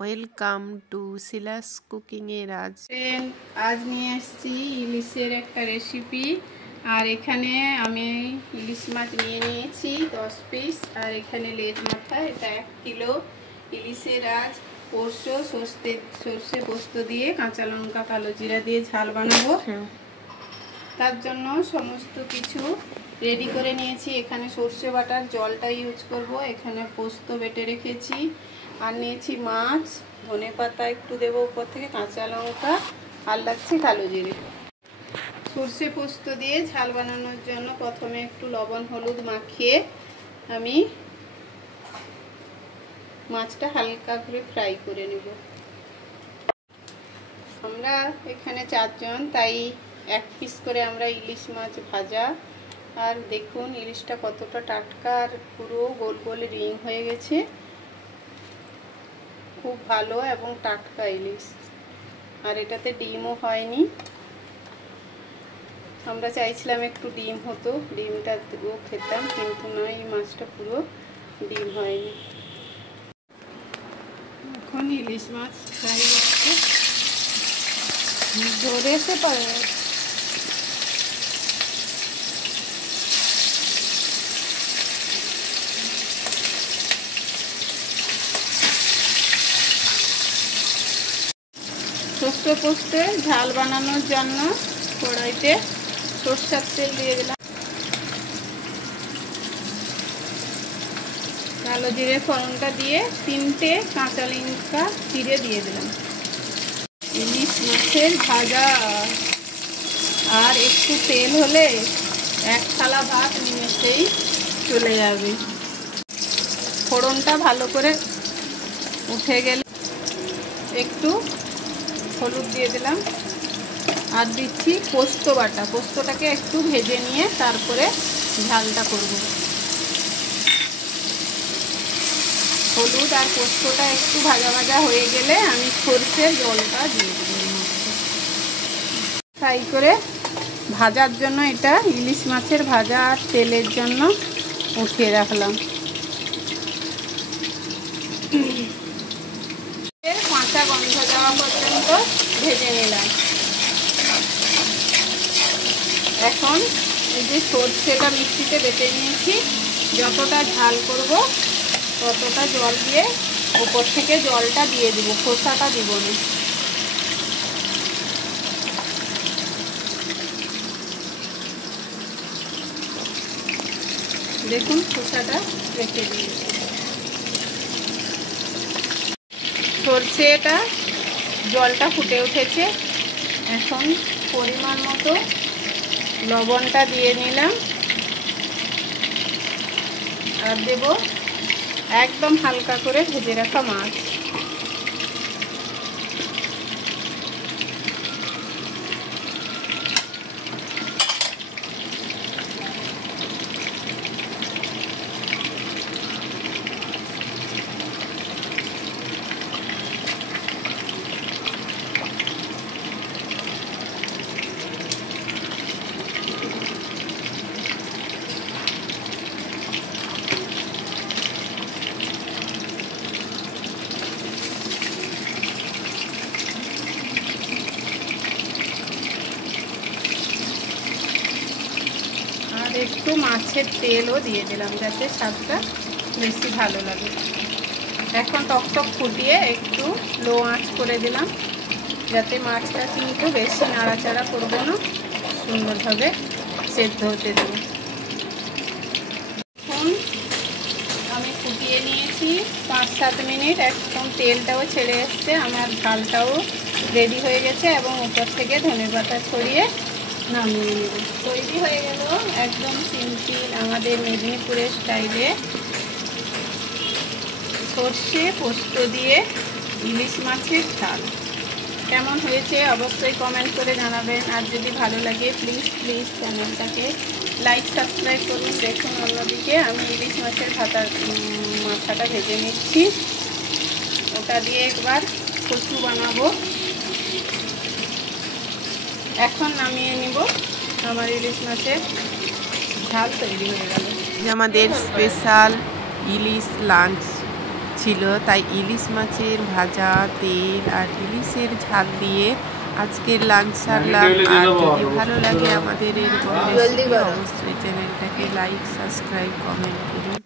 Welcome to Shila's cooking এর আজ নিয়ে এসেছি ইলিশের একটা রেসিপি। আর এখানে আমি ইলিশ মাছ নিয়ে নিয়েছি 10 পিস। আর এখানে লেজ মাথা, এটা 1 কিলো। ইলিশের আজ সর্ষে পোস্ত দিয়ে কাঁচা লঙ্কা কালো জিরা দিয়ে ঝাল বানাবো। তার জন্য সমস্ত কিছু রেডি করে নিয়েছি। এখানে সর্ষে বাটার জলটা ইউজ করব। এখানে পোস্ত বেটে রেখেছি। আর নিয়েছি মাছ, ধনে পাতা একটু দেবো উপর থেকে, কাঁচা লঙ্কা, আর লাগছে কালো জিরে। সর্ষে পোস্ত দিয়ে ঝাল বানানোর জন্য প্রথমে একটু লবণ হলুদ মাখিয়ে আমি মাছটা হালকা করে ফ্রাই করে নেব। আমরা এখানে 4 জন, তাই 1 পিস করে আমরা ইলিশ মাছ ভাজা। আর দেখুন ইলিশটা কতটা টাটকা আর পুরো গোল গোল রিং হয়ে গেছে। খুব ভালো এবং টাটকা ইলিশ, আর এটাতে ডিমও হয়নি। আমরা চাইছিলাম একটু ডিম হতো, ডিমটা খেতাম, কিন্তু না, এই মাছটা পুরো ডিম হয়নি। এখন ইলিশ মাছ ফ্রাই হচ্ছে, ধরেছে পারে। সর্ষে পোস্তে ঝাল বানানোর জন্য কড়াইতে সরষের তেল দিয়ে দিলাম, কালো জিরে ফোড়নটা দিয়ে 3টে কাঁচা লঙ্কা চিড়ে দিয়ে দিলাম। ইলিশ মাছের ভাজা আর একটু তেল হলে 1 থালা ভাত নিমেষেই চলে যাবে। ফোড়নটা ভালো করে উঠে গেলে একটু হলুদ দিয়ে দিলাম, আর দিচ্ছি পোস্ত বাটা। পোস্তটাকে একটু ভেজে নিয়ে তারপরে ঝালটা করব। হলুদ আর পোস্তটা একটু ভাজা ভাজা হয়ে গেলে আমি সরষের জলটা দিয়ে দেব। ফ্রাই করে ভাজার জন্য, এটা ইলিশ মাছের ভাজা আর তেলের জন্য উঠিয়ে রাখলাম। কাঁচা গন্ধ যাওয়া পর্যন্ত ভেজে নিলাম। এখন এই যে সর্ষেটা মিক্সিতে বেটে নিয়েছি, যতটা ঝাল করব ততটা জল দিয়ে উপর থেকে জলটা দিয়ে দিব, খোসাটা দিব না। দেখুন খোসাটা রেখে দিয়েছি। সর্ষেটা জলটা ফুটে উঠেছে, এখন পরিমাণ মতো লবণটা দিয়ে নিলাম, আর দেব একদম হালকা করে ভেজে রাখা মাছ। একটু মাছের তেলও দিয়ে দিলাম, যাতে স্বাদটা বেশি ভালো লাগে। এখন টকটক ফুটিয়ে একটু লো আঁচ করে দিলাম, যাতে মাছটা কিন্তু বেশি নাড়াচাড়া করবো না, সুন্দরভাবে সেদ্ধ হতে দেব। এখন আমি ফুটিয়ে নিয়েছি 5-7 মিনিট, একদম তেলটাও ছেড়ে এসছে, আমার ঝালটাও রেডি হয়ে গেছে, এবং উপর থেকে ধনেপাতা ছড়িয়ে নামিয়ে নেব। তৈরি হয়ে গেল একদম সিম্পল আমাদের মেদিনীপুরের স্টাইলে সর্ষে পোস্ত দিয়ে ইলিশ মাছের ঝাল। কেমন হয়েছে অবশ্যই কমেন্ট করে জানাবেন। আর যদি ভালো লাগে প্লিজ চ্যানেলটাকে লাইক সাবস্ক্রাইব করুন। দেখুন অন্যদিকে আমি ইলিশ মাছের মাথাটা ভেজে নিচ্ছি, ওটা দিয়ে একবার কচু বানাবো। এখন নামিয়ে নিব, আমার ইলিশ মাছের ঝাল তৈরি হয়ে গেল। আমাদের স্পেশাল ইলিশ লাঞ্চ ছিল, তাই ইলিশ মাছের ভাজা, তেল আর ইলিশের ঝাল দিয়ে আজকের লাঞ্চ সারলাম। আর যদি ভালো লাগে আমাদের এরকম রেসিপি অবশ্যই চ্যানেলটাকে লাইক, সাবস্ক্রাইব, কমেন্ট করুন।